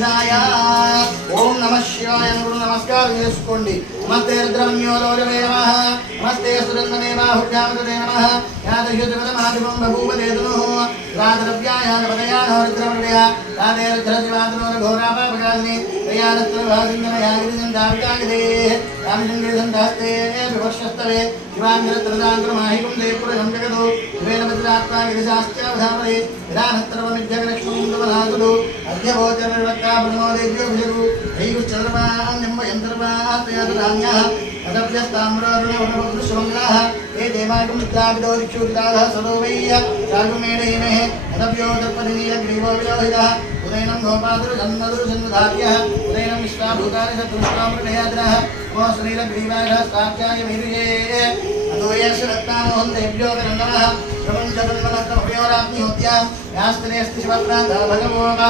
విఘ్నాయ. ఓం నమః శివాయ అనుకుని నమస్కారం చేసుకోండి. నమస్తే రుద్రమన్యోలోజవే నమః. నమస్తే సురన్నమే బాహుభ్యామృతే నమః. యాదశుద్ధమహాదివం బభూవదేతును రాద్రవ్యాయానపదయాన రుద్రమృడయ రాదే రుద్రశివాదునోరఘోరాపాపగాల్ని ప్రయాణస్థలభాసింగమయాగిరిజందావికాగిరే రామచంద్రసంధాస్తే వివర్షస్తవే శివాంగరత్రదాంతరమాహికం దేపురం జగదో వేలమతిరాత్మాగిరిశాస్త్రావధామరే విధానత్రవమిద్యగలక్ష్మీంద్రమనాథుడు అధ్యభోచరవక్తాపనోదేవ్యో భుజగు దైవశ్చంద్రమాన్యయంత్రమాత్మయాతధాన్యः అదభ్యస్తామ్రారుణవనవదృశ్యమంగళः ఏ దేవాగం నిద్రావిదోరిక్షురితాः సదో వయ్య చాగుమేడైనః అదభ్యోదర్పదినీలగ్రీవో విలోహితः ఉదయనం గోపాదురు జన్మదురు జన్మధార్యः ఉదయనం విశ్వాభూతాని సదృష్టామృతయాద్రः నమో శ్రీలగ్రీవాయ సాక్షాయ మీరుయే అదోయస్య రత్నామోహం దేవ్యో నమః ప్రపంచ జన్మలగ్నమయోరాజ్ఞోద్యాం యాస్త్రేస్తి శివప్రాత భగవోగ